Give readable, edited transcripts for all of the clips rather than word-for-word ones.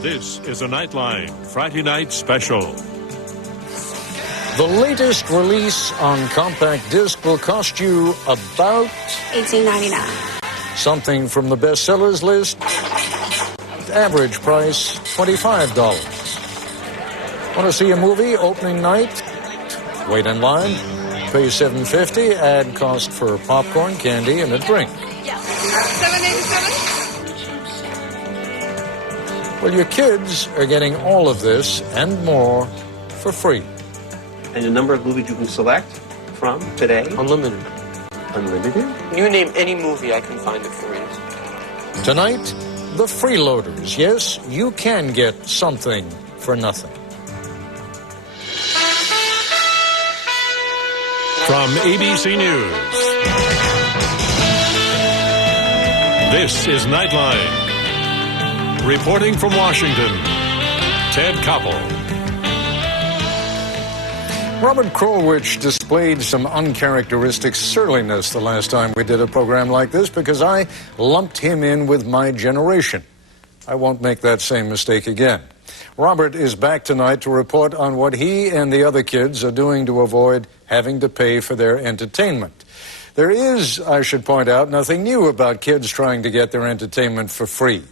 This is a Nightline Friday night special. The latest release on compact disc will cost you about $18.99. Something from the bestsellers list. Average price $25. Want to see a movie opening night? Wait in line. Pay $7.50. Add cost for popcorn, candy, and a drink. $7.87. Well, your kids are getting all of this and more for free. And the number of movies you can select from today? Unlimited. Unlimited? You name any movie, I can find it for you. Tonight, the Freeloaders. Yes, you can get something for nothing. From ABC News, this is Nightline. Reporting from Washington, Ted Koppel. Robert Krulwich displayed some uncharacteristic surliness the last time we did a program like this because I lumped him in with my generation. I won't make that same mistake again. Robert is back tonight to report on what he and the other kids are doing to avoid having to pay for their entertainment. There is, I should point out, nothing new about kids trying to get their entertainment for free.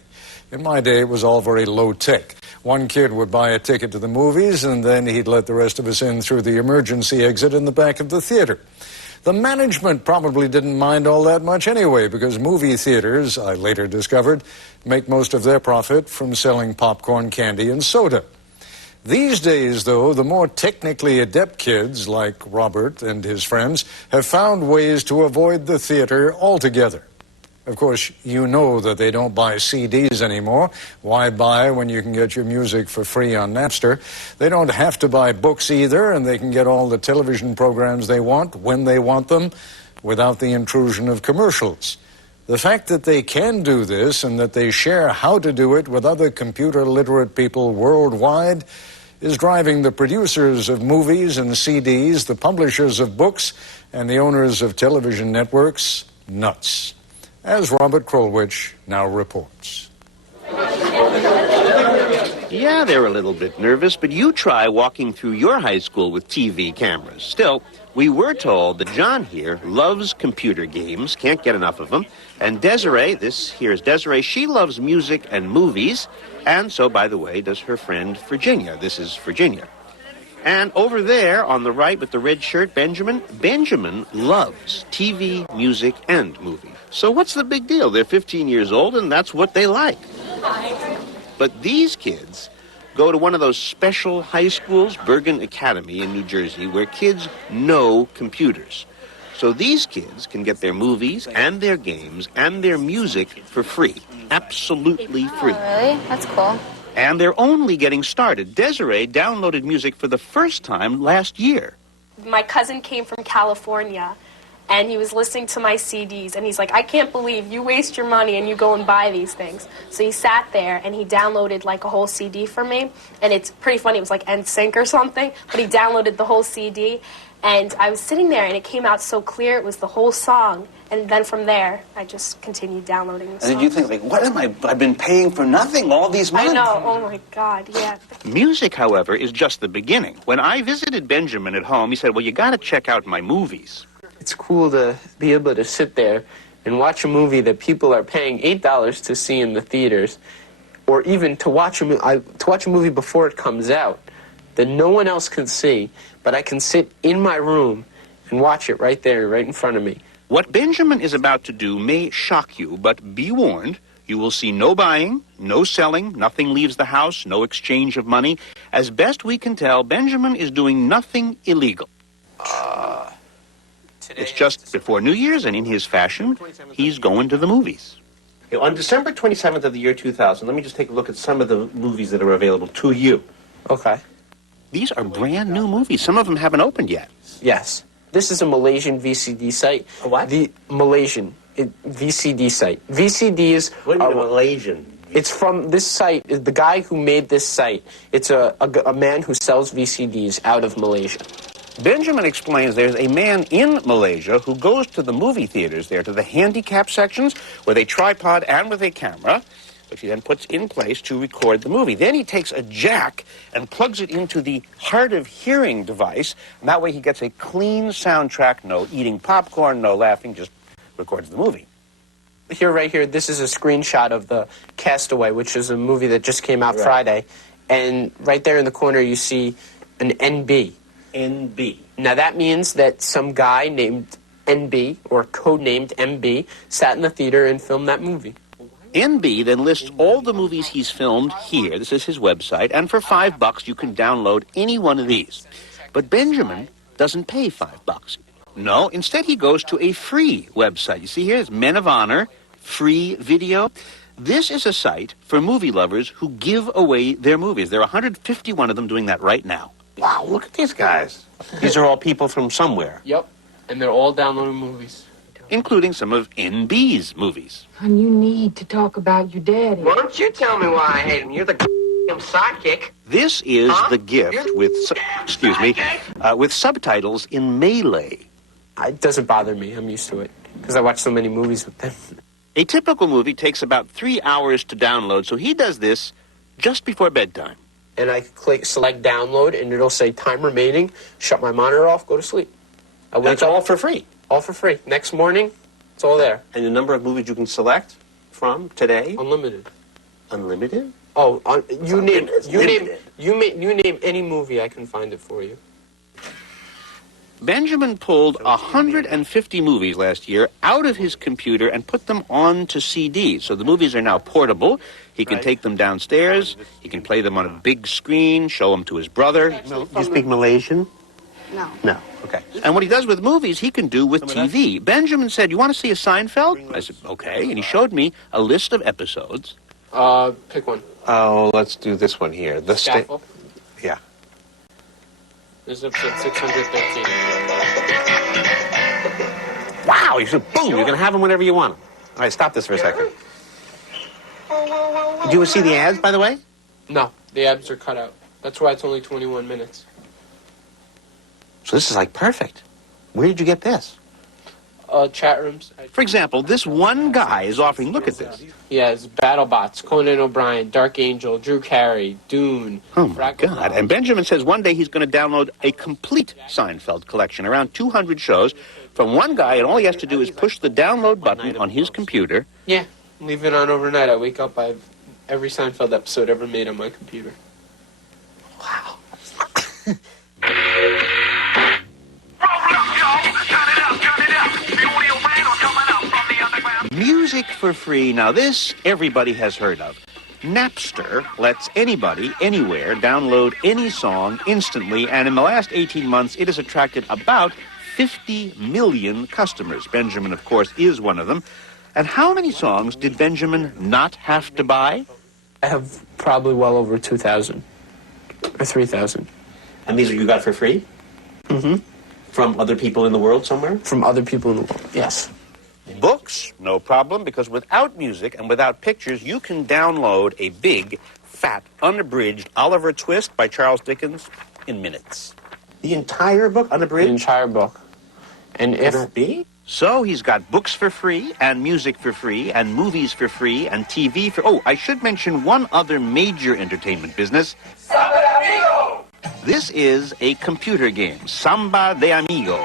In my day, it was all very low-tech. One kid would buy a ticket to the movies, and then he'd let the rest of us in through the emergency exit in the back of the theater. The management probably didn't mind all that much anyway, because movie theaters, I later discovered, make most of their profit from selling popcorn, candy, and soda. These days, though, the more technically adept kids, like Robert and his friends, have found ways to avoid the theater altogether. Of course, you know that they don't buy CDs anymore. Why buy when you can get your music for free on Napster? They don't have to buy books either, and they can get all the television programs they want when they want them without the intrusion of commercials. The fact that they can do this and that they share how to do it with other computer-literate people worldwide is driving the producers of movies and CDs, the publishers of books, and the owners of television networks nuts. As Robert Krulwich now reports. Yeah, they're a little bit nervous, but you try walking through your high school with TV cameras. Still, we were told that John here loves computer games, can't get enough of them, and Desiree, this here is Desiree, she loves music and movies, and so, by the way, does her friend Virginia. This is Virginia. And over there, on the right with the red shirt, Benjamin. Benjamin loves TV, music, and movies. So what's the big deal? They're 15 years old, and that's what they like. But these kids go to one of those special high schools, Bergen Academy in New Jersey, where kids know computers. So these kids can get their movies and their games and their music for free. Absolutely free. Oh, really? That's cool. And they're only getting started. Desiree downloaded music for the first time last year. My cousin came from California, and he was listening to my CDs, and he's like, I can't believe you waste your money and you go and buy these things. So he sat there, and he downloaded, like, a whole CD for me, and it's pretty funny. It was like NSYNC or something, but he downloaded the whole CD, and I was sitting there, and it came out so clear. It was the whole song. And then from there, I just continued downloading the songs. And then you think, like, what am I've been paying for nothing all these months? I know. Oh, my God, yeah. Music, however, is just the beginning. When I visited Benjamin at home, he said, well, you got to check out my movies. It's cool to be able to sit there and watch a movie that people are paying $8 to see in the theaters, or even to watch a movie before it comes out that no one else can see, but I can sit in my room and watch it right there, right in front of me. What Benjamin is about to do may shock you, but be warned, you will see no buying, no selling, nothing leaves the house, no exchange of money. As best we can tell, Benjamin is doing nothing illegal. It's just before New Year's, and in his fashion, he's going to the movies. On December 27th of the year 2000, let me just take a look at some of the movies that are available to you. Okay. These are brand new movies. Some of them haven't opened yet. Yes. This is a Malaysian VCD site. A what? The Malaysian VCD site. VCDs What do you mean Malaysian? It's from this site. The guy who made this site, it's a man who sells VCDs out of Malaysia. Benjamin explains there's a man in Malaysia who goes to the movie theaters there, to the handicap sections, with a tripod and with a camera. which he then puts in place to record the movie. Then he takes a jack and plugs it into the hard of hearing device, and that way he gets a clean soundtrack, no eating popcorn, no laughing, just records the movie. Here, right here, this is a screenshot of the Castaway, which is a movie that just came out Friday. And right there in the corner, you see an NB. NB. Now, that means that some guy named NB, or codenamed MB, sat in the theater and filmed that movie. NB then lists all the movies he's filmed here. This is his website. And for $5, you can download any one of these. But Benjamin doesn't pay $5. No, instead he goes to a free website. You see here, it's Men of Honor, free video. This is a site for movie lovers who give away their movies. There are 151 of them doing that right now. Wow, look at these guys. These are all people from somewhere. Yep, and they're all downloading movies. Including some of NB's movies. Hon, you need to talk about your daddy. Why don't you tell me why I hate him? You're the sidekick. This is The Gift with, with subtitles in Malay. It doesn't bother me. I'm used to it because I watch so many movies with them. A typical movie takes about 3 hours to download, so he does this just before bedtime. And I select download, and it'll say time remaining, shut my monitor off, go to sleep. That's all for free? All for free. Next morning, it's all there. And the number of movies you can select from today? Unlimited. Unlimited? Oh, you name any movie, I can find it for you. Benjamin pulled 150 movies last year out of his computer and put them onto CDs. So the movies are now portable. He can take them downstairs. He can play them on a big screen, show them to his brother. You speak Malaysian? No. No. Okay. And what he does with movies, he can do with TV. Benjamin said, "You want to see a Seinfeld?" I said, "Okay." And he showed me a list of episodes. Pick one. Oh, let's do this one here. The Scaffold. Yeah. This is episode 613. Wow, you said, boom, you can have them whenever you want them. All right, stop this for a second. Did you see the ads, by the way? No, the ads are cut out. That's why it's only 21 minutes. So this is like perfect. Where did you get this? Chat rooms. For example, this one guy is offering, look at this. He has BattleBots, Conan O'Brien, Dark Angel, Drew Carey, Dune. Oh, my God. And Benjamin says one day he's going to download a complete Seinfeld collection, around 200 shows, from one guy, and all he has to do is push the download button on his computer. Yeah, leave it on overnight. I wake up, I have every Seinfeld episode ever made on my computer. Wow. Music for free. Now this, everybody has heard of. Napster lets anybody, anywhere, download any song instantly, and in the last 18 months, it has attracted about 50 million customers. Benjamin, of course, is one of them. And how many songs did Benjamin not have to buy? I have probably well over 2,000 or 3,000. And these you got for free? Mm-hmm. From other people in the world somewhere? From other people in the world, yes. Books, no problem, because without music and without pictures, you can download a big, fat, unabridged Oliver Twist by Charles Dickens in minutes. The entire book, unabridged? The entire book. And if... Can that be? So he's got books for free, and music for free, and movies for free, and TV for... Oh, I should mention one other major entertainment business. Samba de Amigo! This is a computer game, Samba de Amigo.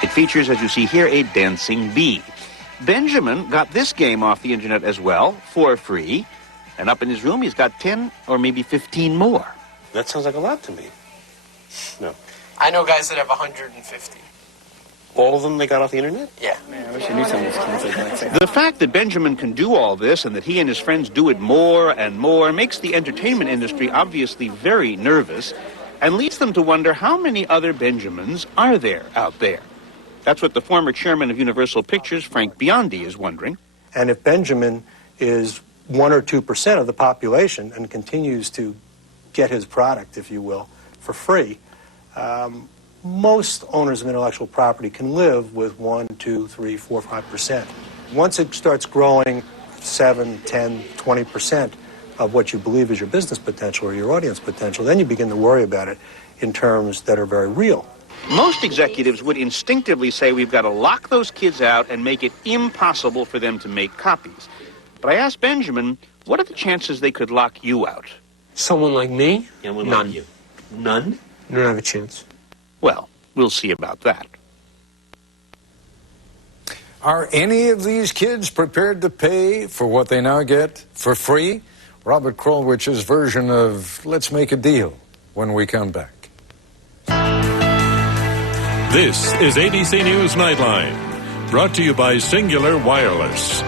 It features, as you see here, a dancing bee. Benjamin got this game off the internet as well, for free, and up in his room he's got 10 or maybe 15 more. That sounds like a lot to me. No. I know guys that have 150. All of them they got off the internet? Yeah. I wish I knew some of these The fact that Benjamin can do all this and that he and his friends do it more and more makes the entertainment industry obviously very nervous and leads them to wonder how many other Benjamins are there out there. That's what the former chairman of Universal Pictures, Frank Biondi, is wondering. And if Benjamin is 1 or 2% of the population and continues to get his product, if you will, for free, most owners of intellectual property can live with 1, 2, 3, 4, 5%. Once it starts growing 7, 10, 20% of what you believe is your business potential or your audience potential, then you begin to worry about it in terms that are very real. Most executives would instinctively say we've got to lock those kids out and make it impossible for them to make copies. But I asked Benjamin, what are the chances they could lock you out? Someone like me? And what None. about you? None? You don't have a chance. Well, we'll see about that. Are any of these kids prepared to pay for what they now get for free? Robert Krulwich's version of Let's Make a Deal when we come back. This is ABC News Nightline, brought to you by Singular Wireless.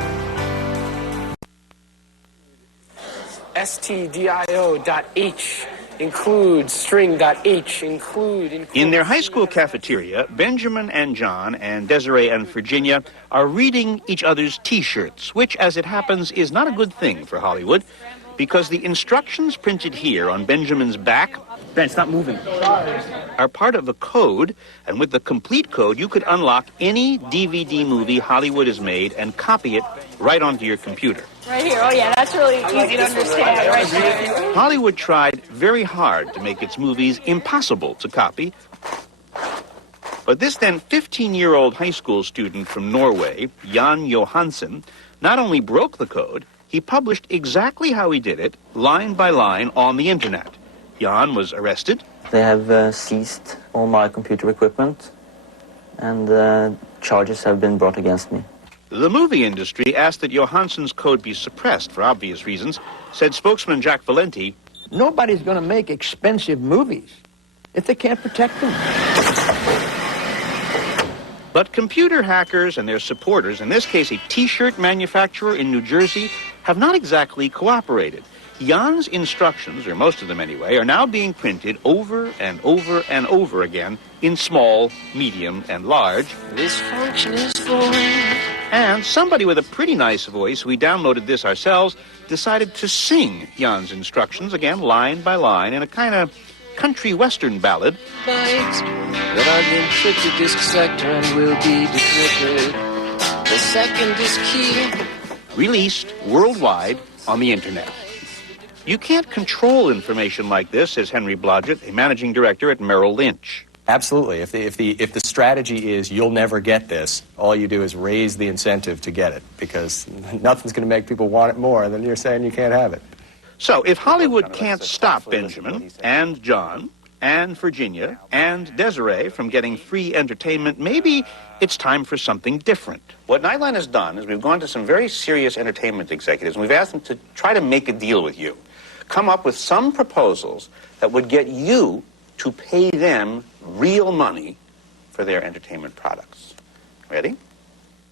stdio.h include string.h include. In their high school cafeteria, Benjamin and John and Desiree and Virginia are reading each other's T-shirts, which, as it happens, is not a good thing for Hollywood, because the instructions printed here on Benjamin's back, Ben, stop moving. are part of a code, and with the complete code, you could unlock any DVD movie Hollywood has made and copy it right onto your computer. Right here. Oh, yeah, that's really easy to understand. Right there. Hollywood tried very hard to make its movies impossible to copy. But this then 15-year-old high school student from Norway, Jan Johansen, not only broke the code, he published exactly how he did it, line by line, on the internet. Jan was arrested. They have seized all my computer equipment, and charges have been brought against me. The movie industry asked that Johansen's code be suppressed for obvious reasons, said spokesman Jack Valenti. Nobody's going to make expensive movies if they can't protect them. But computer hackers and their supporters, in this case a T-shirt manufacturer in New Jersey, have not exactly cooperated. Jan's instructions, or most of them anyway, are now being printed over and over and over again in small, medium, and large. This function is for... And somebody with a pretty nice voice, we downloaded this ourselves, decided to sing Jan's instructions, again, line by line, in a kind of country western ballad. That I've been tricked to disc sector and will be decrypted. The second disc key. Released worldwide on the internet. You can't control information like this, says Henry Blodgett, a managing director at Merrill Lynch. Absolutely. If the strategy is you'll never get this, all you do is raise the incentive to get it, because nothing's going to make people want it more than you're saying you can't have it. So if Hollywood can't stop Benjamin and John and Virginia and Desiree from getting free entertainment, maybe it's time for something different. What Nightline has done is we've gone to some very serious entertainment executives and we've asked them to try to make a deal with you. Come up with some proposals that would get you to pay them real money for their entertainment products. Ready?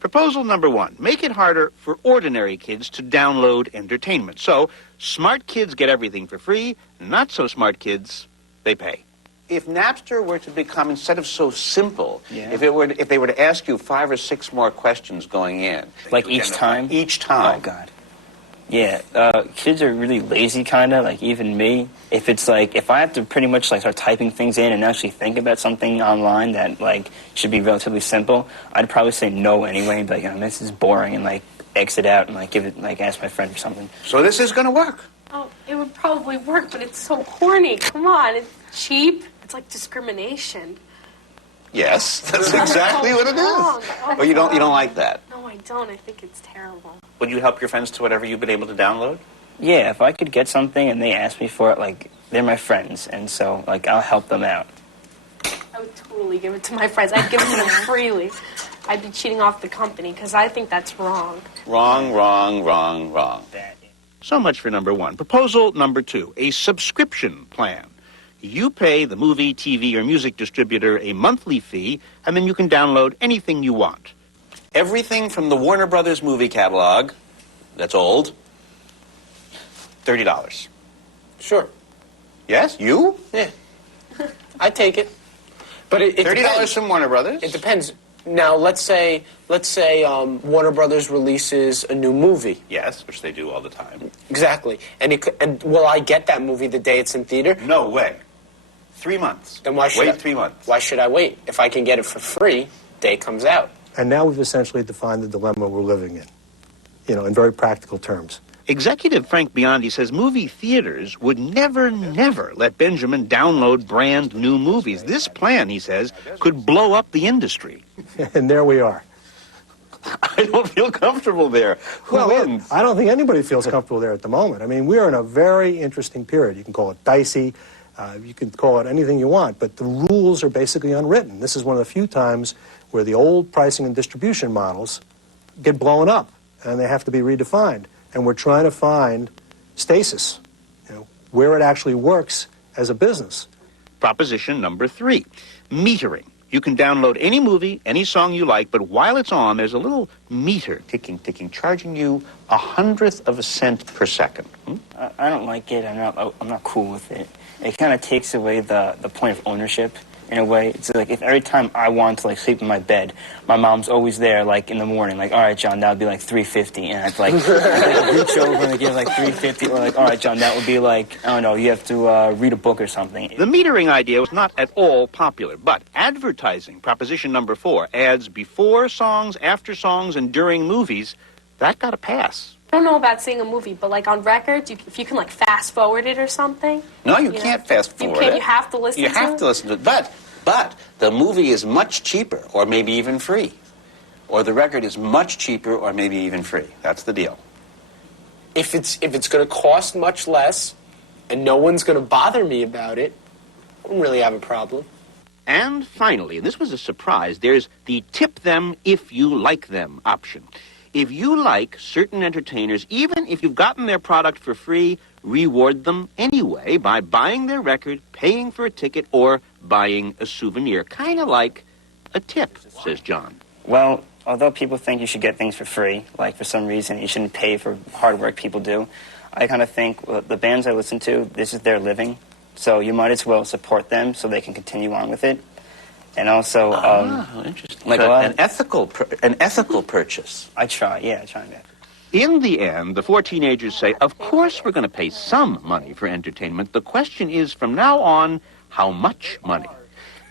Proposal number one, make it harder for ordinary kids to download entertainment. So, smart kids get everything for free, not so smart kids, they pay. If Napster were to become, instead of so simple, if they were to ask you 5 or 6 more questions going in. Like each time? Each time. Oh, God. Yeah, kids are really lazy, kind of, like even me. If it's like, if I have to pretty much like start typing things in and actually think about something online that like should be relatively simple, I'd probably say no anyway and be like, oh, this is boring, and like exit out and like give it, like ask my friend for something. So this is going to work. Oh, it would probably work, but it's so corny. Come on, it's cheap. It's like discrimination. Yes, that's exactly what it is. Oh, But you don't like that. No, I don't. I think it's terrible. Would you help your friends to whatever you've been able to download? Yeah, if I could get something and they ask me for it, like, they're my friends, and so, like, I'll help them out. I would totally give it to my friends. I'd give it to them freely. I'd be cheating off the company, because I think that's wrong. Wrong, wrong, wrong, wrong. So much for number one. Proposal number two, a subscription plan. You pay the movie, TV, or music distributor a monthly fee, and then you can download anything you want. Everything from the Warner Brothers movie catalog, that's old, $30. Sure. Yes? You? Yeah. I take it. But it $30 depends. from Warner Brothers? It depends. Now, let's say Warner Brothers releases a new movie. Yes, which they do all the time. Exactly. And will I get that movie the day it's in theater? No way. 3 months. Then why should wait 3 months? Why should I wait? If I can get it for free, day it comes out. And now we've essentially defined the dilemma we're living in, in very practical terms. Executive Frank Biondi says movie theaters would never let Benjamin download brand new movies. This plan, he says, could blow up the industry. And there we are. I don't feel comfortable there. Who wins? I don't think anybody feels comfortable there at the moment. I mean, we are in a very interesting period. You can call it dicey, you can call it anything you want, but the rules are basically unwritten. This is one of the few times where the old pricing and distribution models get blown up, and they have to be redefined. And we're trying to find stasis, where it actually works as a business. Proposition number 3, metering. You can download any movie, any song you like, but while it's on, there's a little meter ticking, charging you 1/100 of a cent per second. I don't like it. I'm not cool with it. It kind of takes away the point of ownership. In a way, it's like if every time I want to sleep in my bed, my mom's always there in the morning, all right, John, that would be $3.50, and I'd reach over and give $3.50, or all right, John, that would be I don't know, you have to read a book or something. The metering idea was not at all popular, but advertising, proposition number 4, ads before songs, after songs, and during movies, that got a pass. I don't know about seeing a movie, but on records, if you can fast forward it or something. No, you can't fast forward it. You have to listen to it. You have to listen to it. But the movie is much cheaper, or maybe even free. Or the record is much cheaper, or maybe even free. That's the deal. If it's going to cost much less, and no one's going to bother me about it, I don't really have a problem. And finally, and this was a surprise, there's the tip them if you like them option. If you like certain entertainers, even if you've gotten their product for free, reward them anyway by buying their record, paying for a ticket, or buying a souvenir. Kind of like a tip, says John. Well, although people think you should get things for free, for some reason you shouldn't pay for hard work people do, I kind of think the bands I listen to, this is their living, so you might as well support them so they can continue on with it. And also, interesting. An ethical purchase. I try that. In the end, the 4 teenagers say, of course we're going to pay some money for entertainment. The question is, from now on, how much money?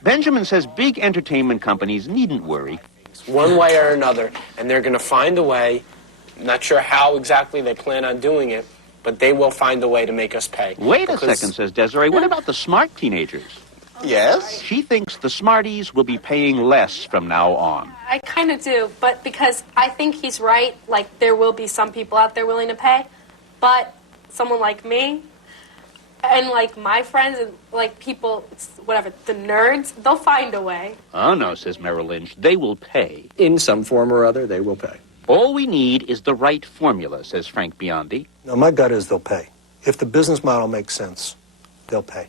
Benjamin says big entertainment companies needn't worry. One way or another, and they're going to find a way. I'm not sure how exactly they plan on doing it, but they will find a way to make us pay. Wait a second, says Desiree. What about the smart teenagers? Yes? She thinks the smarties will be paying less from now on. I kind of do, but because I think he's right, there will be some people out there willing to pay, but someone like me and my friends and people, whatever, the nerds, they'll find a way. Oh no, says Merrill Lynch, they will pay. In some form or other, they will pay. All we need is the right formula, says Frank Biondi. No, my gut is they'll pay. If the business model makes sense, they'll pay.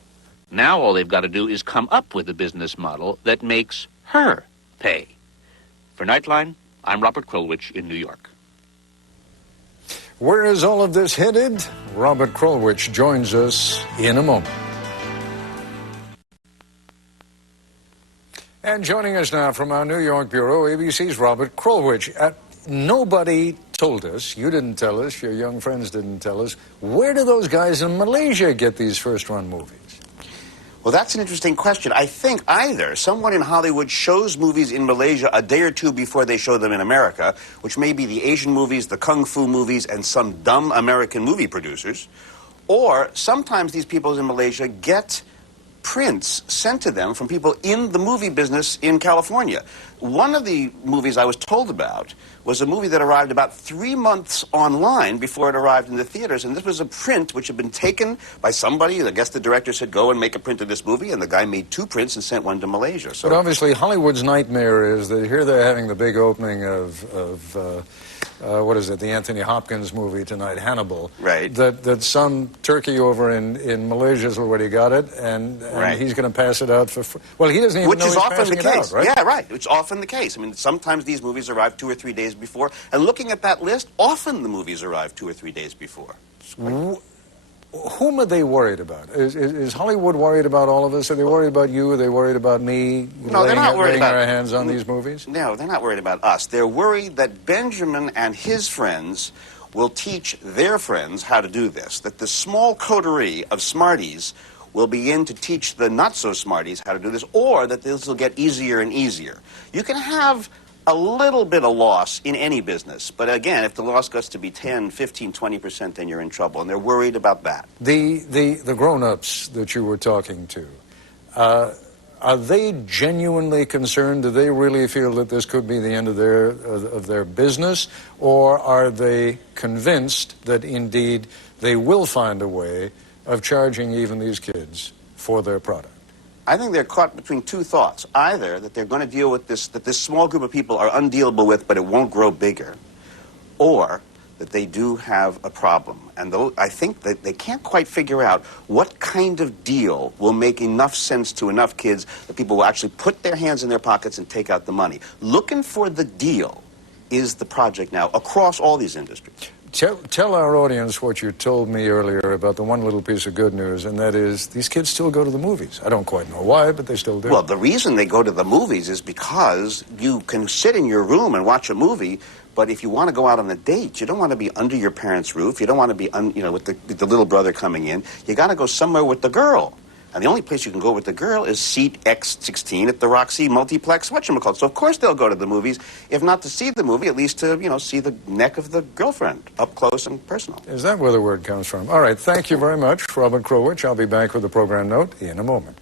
Now all they've got to do is come up with a business model that makes her pay. For Nightline, I'm Robert Krulwich in New York. Where is all of this headed? Robert Krulwich joins us in a moment. And joining us now from our New York bureau, ABC's Robert Krulwich. Nobody told us, you didn't tell us, your young friends didn't tell us, where do those guys in Malaysia get these first-run movies? Well, that's an interesting question. I think either someone in Hollywood shows movies in Malaysia a day or two before they show them in America, which may be the Asian movies, the Kung Fu movies, and some dumb American movie producers, or sometimes these people in Malaysia get prints sent to them from people in the movie business in California. One of the movies I was told about was a movie that arrived about 3 months online before it arrived in the theaters, and this was a print which had been taken by somebody. I guess the director said, go and make a print of this movie, and the guy made 2 prints and sent one to Malaysia. So, but obviously Hollywood's nightmare is that here they're having the big opening of what is it, the Anthony Hopkins movie tonight, Hannibal. Right. That some turkey over in Malaysia has already got it, and right. He's going to pass it out for free. Well, he doesn't even Which know is he's often passing the it case. out, right? Yeah, right. It's often the case. I mean, sometimes these movies arrive 2 or 3 days before, and looking at that list, often the movies arrive 2 or 3 days before. Whom are they worried about? Is Hollywood worried about all of us? Are they worried about you? Are they worried about me? No, they're not worried about our hands on these movies? No, they're not worried about us. They're worried that Benjamin and his friends will teach their friends how to do this, that the small coterie of smarties will begin to teach the not-so-smarties how to do this, or that this will get easier and easier. You can have a little bit of loss in any business. But again, if the loss gets to be 10, 15, 20%, then you're in trouble. And they're worried about that. The grown-ups that you were talking to, are they genuinely concerned? Do they really feel that this could be the end of their business? Or are they convinced that indeed they will find a way of charging even these kids for their product? I think they're caught between two thoughts. Either that they're going to deal with this, that this small group of people are undealable with, but it won't grow bigger, or that they do have a problem. And I think that they can't quite figure out what kind of deal will make enough sense to enough kids that people will actually put their hands in their pockets and take out the money. Looking for the deal is the project now across all these industries. Tell our audience what you told me earlier about the one little piece of good news, and that is these kids still go to the movies. I don't quite know why, but they still do. Well, the reason they go to the movies is because you can sit in your room and watch a movie, but if you want to go out on a date, you don't want to be under your parents' roof. You don't want to be, with the little brother coming in. You got to go somewhere with the girl. And the only place you can go with the girl is seat X16 at the Roxy Multiplex whatchamacallit. So, of course, they'll go to the movies, if not to see the movie, at least to, see the neck of the girlfriend up close and personal. Is that where the word comes from? All right, thank you very much, Robert Krulwich. I'll be back with the program note in a moment.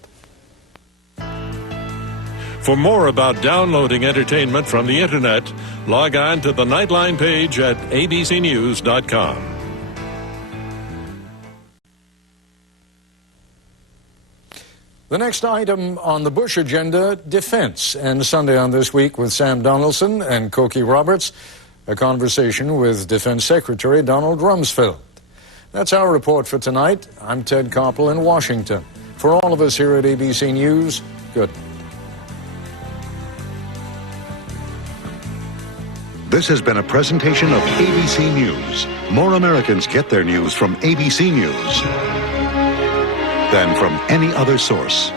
For more about downloading entertainment from the Internet, log on to the Nightline page at abcnews.com. The next item on the Bush agenda, defense. And Sunday on This Week with Sam Donaldson and Cokie Roberts, a conversation with Defense Secretary Donald Rumsfeld. That's our report for tonight. I'm Ted Koppel in Washington. For all of us here at ABC News, good night. This has been a presentation of ABC News. More Americans get their news from ABC News than from any other source.